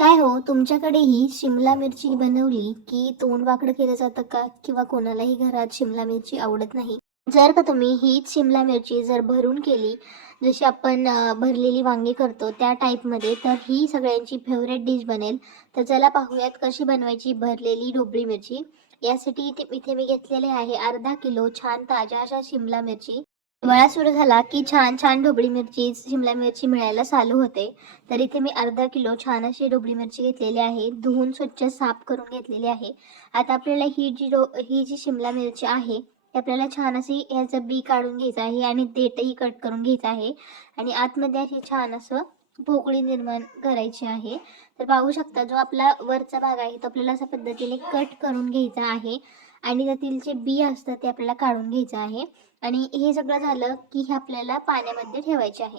काय हो, तुमच्याकडेही शिमला मिरची बनवली की तोंड वाकडं केलं जातं का? किंवा कोणालाही घरात शिमला मिरची आवडत नाही. जर का तुम्ही हीच शिमला मिरची जर भरून केली, जशी आपण भरलेली वांगी करतो त्या टाईपमध्ये, तर ही सगळ्यांची फेव्हरेट डिश बनेल. तर चला पाहूयात कशी बनवायची भरलेली ढोबळी मिरची. यासाठी इथे मी घेतलेले आहे अर्धा किलो छान ताज्या अशा शिमला मिरची. हिवाळा सुरू झाला की छान छान ढोबळी मिरची, शिमला मिरची मिळायला चालू होते. तर इथे मी अर्धा किलो छान अशी ढोबळी मिरची घेतलेली आहे. धुवून स्वच्छ साफ करून घेतलेली आहे. आता आपल्याला ही जी शिमला मिरची आहे, ती आपल्याला छान अशी ह्याचं बी काढून घ्यायचं आहे आणि देठही कट करून घ्यायचं आहे. आणि आतमध्ये अशी छान असं पोकळी निर्माण करायची आहे. तर पाहू शकता जो आपला वरचा भाग आहे तो आपल्याला अशा पद्धतीने कट करून घ्यायचा आहे. आणि त्यातील जे बी असतं ते आपल्याला काढून घ्यायचं आहे. आणि हे सगळं झालं की हे आपल्याला पाण्यामध्ये ठेवायचे आहे.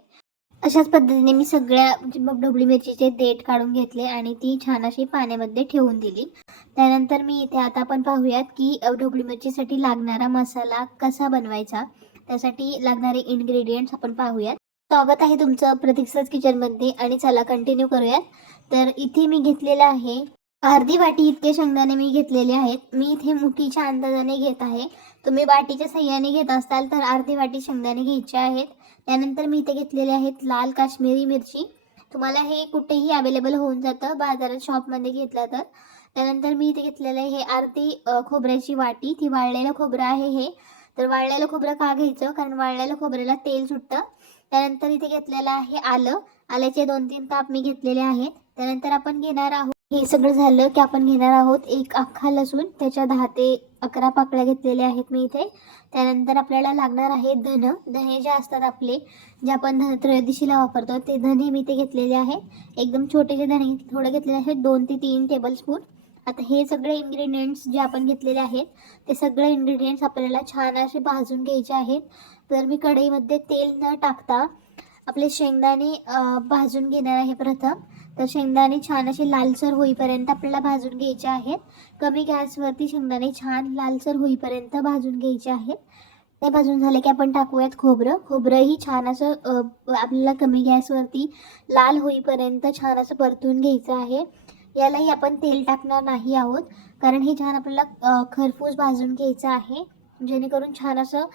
अशाच पद्धतीने मी सगळ्या म्हणजे मग ढोबळी मिरचीचे देठ काढून घेतले आणि ती छान अशी पाण्यामध्ये ठेवून दिली. त्यानंतर मी इथे आता आपण पाहूयात की ढोबळी मिरचीसाठी लागणारा मसाला कसा बनवायचा. त्यासाठी लागणारे इन्ग्रेडियंट्स आपण पाहूयात. स्वागत आहे तुमचं प्रतीक्षाच किचनमध्ये आणि चला कंटिन्यू करूयात. तर इथे मी घेतलेलं आहे अर्धी वाटी इतके शेंगदाणे मी घेतलेले आहेत. मी इथे मुठीच्या अंदाजाने घेत आहे. तुम्ही वाटीच्या सहाय्याने घेत असाल तर अर्धी वाटी शेंगदाणे घ्यायचे आहेत. त्यानंतर मी इथे घेतलेले आहेत लाल काश्मीरी मिरची. तुम्हाला हे कुठेही अवेलेबल होऊन जातं बाजारात शॉपमध्ये घेतलं तर. त्यानंतर मी इथे घेतलेलं आहे हे अर्धी खोबऱ्याची वाटी. ती वाळलेलं खोबरं आहे हे. तर वाळलेलं खोबरं का घ्यायचं? कारण वाळलेल्या खोबऱ्याला तेल सुटतं. त्यानंतर इथे घेतलेलं आहे आलं. आल्याचे 2-3 काप मी घेतलेले आहेत. त्यानंतर आपण घेणार आहोत हे सगळं झालं की आपण घेणार आहोत एक अख्खा लसूण. त्याच्या 10 ते 11 पाकळ्या घेतलेल्या आहेत मी इथे. त्यानंतर आपल्याला लागणार आहे धने जे असतात आपले, जे आपण त्रयोदशीला वापरतो ते धने मी इथे घेतलेले आहे. एकदम छोटेसे धने थोडे घेतलेले आहेत 2 ते 3 टेबलस्पून. आता हे सगळे इन्ग्रेडियंट्स जे आपण घेतलेले आहेत ते सगळे इन्ग्रेडियंट्स आपल्याला छान असे भाजून घ्यायचे आहेत. तर मी कढईमध्ये तेल न टाकता आपले शेंगदाणे भाजून घेणार आहे प्रथम. तर शेंगदाणे छान असे लालसर होईपर्यंत आपल्याला भाजून घ्यायचे आहेत. कमी गॅसवरती शेंगदाणे छान लालसर होईपर्यंत भाजून घ्यायचे आहेत. ते भाजून झाले की आपण टाकूयात खोबरंही छान असं आपल्याला कमी गॅसवरती लाल होईपर्यंत छान असं परतून घ्यायचं आहे. यालाही आपण तेल टाकणार नाही आहोत, कारण हे छान आपल्याला खरपूस भाजून घ्यायचं आहे. जेणेकरून छान असं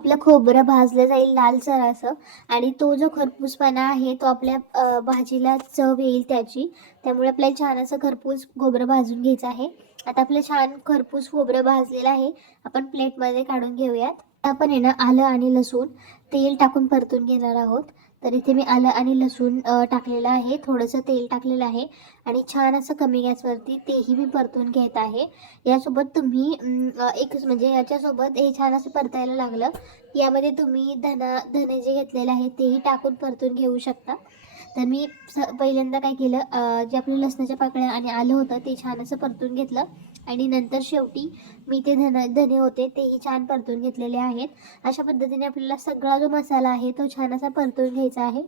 आपलं खोबरं भाजलं जाईल लालसर असं. आणि तो जो खरपूसपणा आहे तो आपल्या भाजीला चव येईल त्याची. त्यामुळे आपल्याला छान असं खरपूस खोबरं भाजून घ्यायचं आहे. आता आपलं छान खरपूस खोबरं भाजलेलं आहे. आपण प्लेटमध्ये काढून घेऊयात. आपण आहे ना आलं आणि लसूण तेल टाकून परतून घेणार आहोत. तर इथे मी आलं आणि लसूण टाकलेलं आहे. थोडंसं तेल टाकलेलं आहे आणि छान असं कमी गॅसवरती तेही मी परतून घेत आहे. यासोबत तुम्ही एकच म्हणजे याच्यासोबत हे छान असं परतायला लागलं यामध्ये तुम्ही धने जे घेतलेले आहेत तेही टाकून परतून घेऊ शकता. तर मी पहिल्यांदा काय केलं, जे आपलं लसणाच्या पाकळ्या आणि आलं होतं ते छान असं परतून घेतलं. आणि नंतर शेवटी मी ते धने होते तेही छान परतून घेतलेले आहेत. अशा पद्धतीने आपल्याला सगळा जो मसाला आहे तो छान असा परतून घ्यायचा आहे.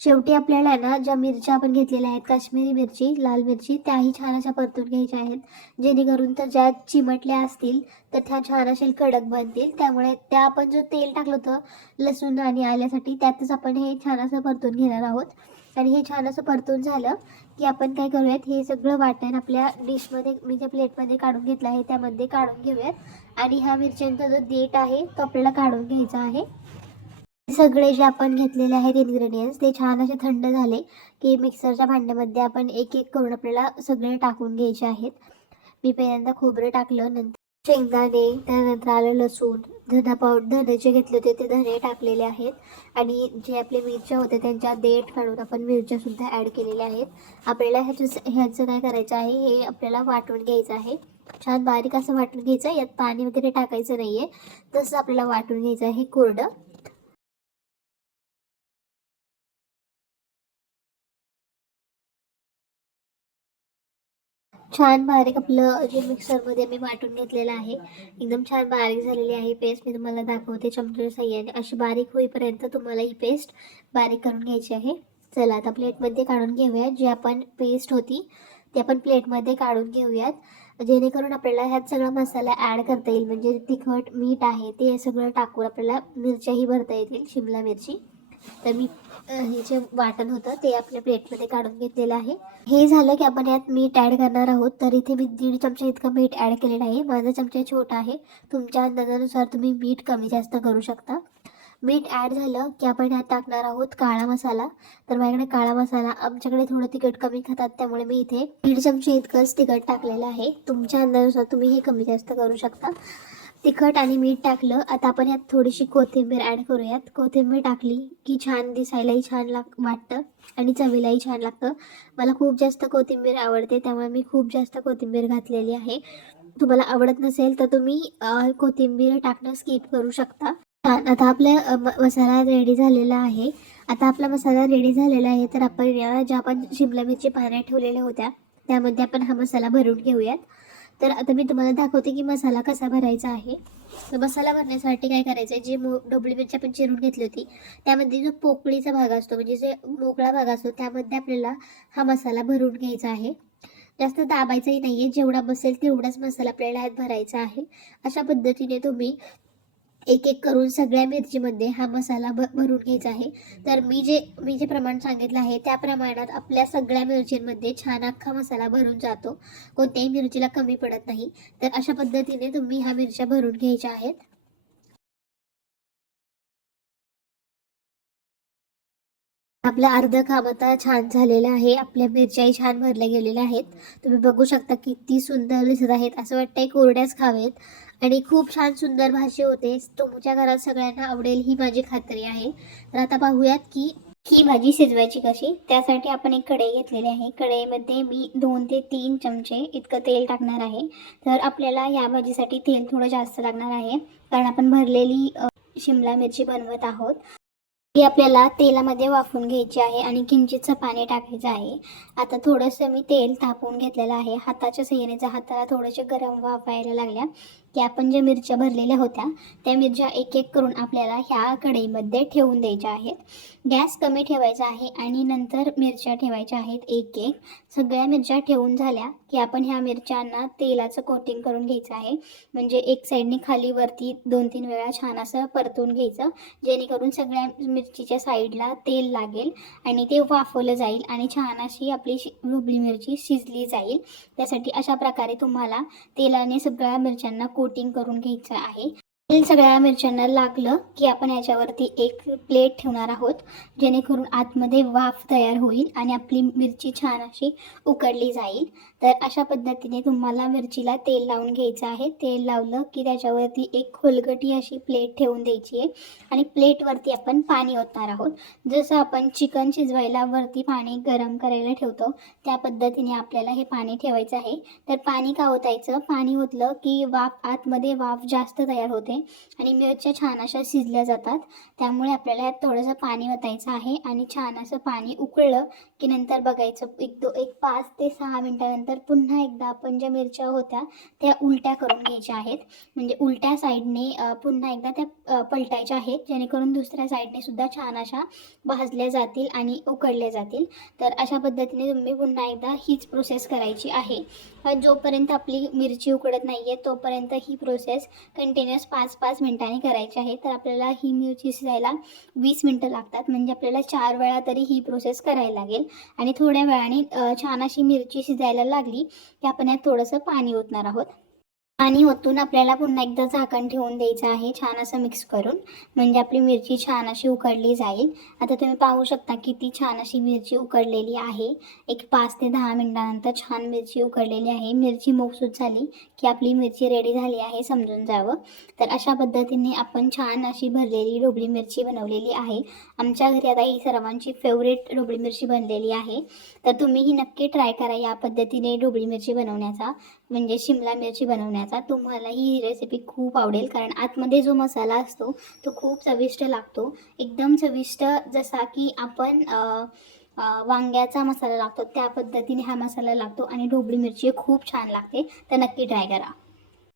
शेवटी आपल्याला ना ज्या मिरच्या आपण घेतलेल्या आहेत काश्मीरी मिरची, लाल मिरची त्याही छान अशा परतून घ्यायच्या आहेत. जेणेकरून तर ज्या चिमटल्या असतील तर त्या छान अशा कडक बनतील. त्यामुळे त्या आपण जो तेल टाकलं होतं लसूण आणि आल्यासाठी त्यातच आपण हे छान असं परतून घेणार आहोत. आणि हे छान असं परतून झालं की आपण काय करूयात, हे सगळं वाटण आपल्या डिशमध्ये मी ज्या प्लेटमध्ये काढून घेतलं आहे त्यामध्ये काढून घेऊयात. आणि ह्या मिरच्यांचा जो देठ आहे तो आपल्याला काढून घ्यायचा आहे. सगळे जे आपण घेतलेले आहेत इन्ग्रेडियंट्स ते छान असे थंड झाले की मिक्सरच्या भांड्यामध्ये आपण एक एक करून आपल्याला सगळे टाकून घ्यायचे आहेत. मी पहिल्यांदा खोबरं टाकलं, नंतर शेंगदाणे, त्यानंतर आलं लसूण, धने जे घेतले होते ते धने टाकलेले आहेत. आणि जे आपले मिरच्या होत्या त्यांच्या देठ काढून आपण मिरच्यासुद्धा ॲड केलेल्या आहेत. आपल्याला ह्याचं काय करायचं आहे, हे आपल्याला वाटून घ्यायचं आहे. छान बारीक असं वाटून घ्यायचं. यात पाणी वगैरे टाकायचं नाही आहे, तसं आपल्याला वाटून घ्यायचं आहे कोरडं. छान बारीक आपलं जे मिक्सरमध्ये मी वाटून घेतलेलं आहे एकदम छान बारीक झालेली आहे पेस्ट. मी तुम्हाला दाखवते चमच्याच्या साह्याने. अशी बारीक होईपर्यंत तुम्हाला ही पेस्ट बारीक करून घ्यायची आहे. चला आता प्लेटमध्ये काढून घेऊयात. जी आपण पेस्ट होती ती आपण प्लेटमध्ये काढून घेऊयात. जेणेकरून आपल्याला ह्यात सगळा मसाला ॲड करता येईल. म्हणजे तिखट मीठ आहे ते सगळं टाकून आपल्याला मिरच्याही भरता येतील, शिमला मिरची. तर मी हे जे वाटण होतं ते आपल्या प्लेटमध्ये काढून घेतलेलं आहे. हे झालं की आपण यात मीठ ॲड करणार आहोत. तर इथे मी 1.5 चमचा इतकं मीठ ॲड केलेलं आहे. माझा चमचा छोटा आहे, तुमच्या अंदाजानुसार तुम्ही मीठ कमी जास्त करू शकता. मीठ ॲड झालं की आपण यात टाकणार आहोत काळा मसाला. तर माझ्याकडे काळा मसाला, आमच्याकडे थोडं तिखट कमी खातात त्यामुळे मी इथे 1.5 चमचे इतकंच तिखट टाकलेलं आहे. तुमच्या अंदाजानुसार तुम्ही हे कमी जास्त करू शकता. तिखट आणि मीठ टाकलं. आता आपण यात थोडीशी कोथिंबीर ॲड करूयात. कोथिंबीर टाकली की छान दिसायलाही छान वाटतं आणि चवीलाही छान लागतं. मला खूप जास्त कोथिंबीर आवडते त्यामुळे मी खूप जास्त कोथिंबीर घातलेली आहे. तुम्हाला आवडत नसेल तर तुम्ही कोथिंबीर टाकणं स्किप करू शकता. छान, आता आपला मसाला रेडी झालेला आहे. आता आपला मसाला रेडी झालेला आहे, तर आपण ज्या आपण शिमला मिरची पाण्यात ठेवलेल्या होत्या त्यामध्ये आपण हा मसाला भरून घेऊयात. तर आता मी तुम्हाला दाखवते की मसाला कसा भरायचा आहे. तर मसाला भरण्यासाठी काय करायचं आहे, जी ढोबळी मिरची आपण चिरून घेतली होती त्यामध्ये जो पोकळीचा भाग असतो म्हणजे जे मोकळा भाग असतो त्यामध्ये आपल्याला हा मसाला भरून घ्यायचा आहे. जास्त दाबायचाही नाही आहे, जेवढा बसेल तेवढाच मसाला आपल्याला ह्यात भरायचा आहे. अशा पद्धतीने तुम्ही एक एक करून सगळ्या मिरचीमध्ये हा मसाला भरून घ्यायचा आहे. तर मी जे प्रमाण सांगितलं आहे त्या प्रमाणात आपल्या सगळ्या मिरचींमध्ये छान अख्खा मसाला भरून जातो, कोणत्याही मिरचीला कमी पडत नाही. तर अशा पद्धतीने तुम्ही ह्या मिरच्या भरून घ्यायच्या आहेत. आपलं अर्ध काम आता छान झालेलं आहे. आपल्या मिरच्याही छान भरल्या गेलेल्या आहेत. तुम्ही बघू शकता किती सुंदर दिसत आहेत. असं वाटतंय कोरड्याच खावेत आणि खूप छान सुंदर भाजी होते. तुमच्या घरात सगळ्यांना आवडेल ही माझी खात्री आहे. तर आता पाहूयात की ही भाजी शिजवायची कशी. त्यासाठी आपण एक कढई घेतलेली आहे. कढईमध्ये मी 2 ते 3 चमचे इतकं तेल टाकणार आहे. तर आपल्याला या भाजीसाठी तेल थोडं जास्त लागणार आहे, कारण आपण भरलेली शिमला मिरची बनवत आहोत. ती आपल्याला तेलामध्ये वाफवून घ्यायची आहे आणि किंचितचं पाणी टाकायचं आहे. आता थोडंसं मी तेल तापवून घेतलेलं आहे. हाताच्या सहाय्याने जर हाताला थोडेसे गरम वाफायला लागल्या की आपण ज्या मिरच्या भरलेल्या होत्या त्या मिरच्या एक एक करून आपल्याला ह्या कढईमध्ये ठेवून द्यायच्या आहेत. गॅस कमी ठेवायचा आहे आणि नंतर मिरच्या ठेवायच्या आहेत एक एक. सगळ्या मिरच्या ठेवून झाल्या की आपण ह्या मिरच्यांना तेलाचं कोटिंग करून घ्यायचं आहे. म्हणजे एक साईडने खाली वरती 2-3 वेळा छान असं परतून घ्यायचं, जेणेकरून सगळ्या मिरचीच्या साईडला तेल लागेल आणि ते वाफवलं जाईल आणि छान अशी आपली ढोबळी मिरची शिजली जाईल. त्यासाठी अशा प्रकारे तुम्हाला तेलाने सगळ्या मिरच्यांना कोटिंग करून घ्यायचं आहे. तेल सगळ्या मिरच्यांना लागलं की आपण याच्यावरती एक प्लेट ठेवणार आहोत, जेणेकरून आतमध्ये वाफ तयार होईल आणि आपली मिरची छान अशी उकडली जाईल. तर अशा पद्धतीने तुम्हाला मिरचीला तेल लावून घ्यायचं आहे. तेल लावलं की त्याच्यावरती एक खोलगटी अशी प्लेट ठेवून द्यायची आहे आणि प्लेटवरती आपण पाणी ओतणार आहोत. जसं आपण चिकन शिजवायला वरती पाणी गरम करायला ठेवतो त्या पद्धतीने आपल्याला हे पाणी ठेवायचं आहे. तर पाणी का ओतायचं, पाणी ओतलं की आतमध्ये वाफ जास्त तयार होते आणि मिरच्या छान अशा शिजल्या जातात. त्यामुळे आपल्याला यात थोडंसं पाणी ओतायचं आहे आणि छान असं पाणी उकळलं की नंतर बघायचं एक 5 ते 6 मिनटानंतर पुन्हा एकदा आपण ज्या मिरच्या होत्या त्या उलट्या करून घ्यायच्या आहेत. म्हणजे उलट्या साईडने पुन्हा एकदा त्या पलटायच्या आहेत, जेणेकरून दुसऱ्या साईडने सुद्धा छान अशा भाजल्या जातील आणि उकडल्या जातील. तर अशा पद्धतीने तुम्ही पुन्हा एकदा हीच प्रोसेस करायची आहे. जोपर्यंत आपली मिरची उकडत नाही आहे तोपर्यंत ही प्रोसेस कंटिन्युअस 5-5 मिनिटांनी करायची आहे. तर आपल्याला ही मिरची शिजायला 20 मिनटं लागतात, म्हणजे आपल्याला 4 वेळा तरी ही प्रोसेस करायला लागेल. आणि थोड्या वेळाने छान अशी मिरची शिजायला लागली की आपण यात थोडंसं पाणी ओतणार आहोत. पाणी ओतून आपल्याला पुन्हा एकदा झाकण ठेवून द्यायचं आहे छान असं मिक्स करून, म्हणजे आपली मिरची छान अशी उकडली जाईल. आता तुम्ही पाहू शकता किती छान अशी मिरची उकडलेली आहे. एक 5 ते 10 मिनिटानंतर छान मिरची उकडलेली आहे. मिरची मऊसूत झाली की आपली मिरची रेडी झाली आहे समजून जावं. तर अशा पद्धतीने आपण छान अशी भरलेली ढोबळी मिरची बनवलेली आहे. आमच्या घरी आता ही सर्वांची फेवरेट ढोबळी मिरची बनलेली आहे. तर तुम्हीही नक्की ट्राय करा या पद्धतीने ढोबळी मिरची बनवण्याचा, म्हणजे शिमला मिरची बनवण्याचा. तुम्हाला ही रेसिपी खूप आवडेल, कारण आतमध्ये जो मसाला असतो तो खूप चविष्ट लागतो, एकदम चविष्ट, जसा की आपण वांग्याचा मसाला लागतो त्या पद्धतीने हा मसाला लागतो आणि ढोबळी मिरची खूप छान लागते. तर नक्की ट्राय करा.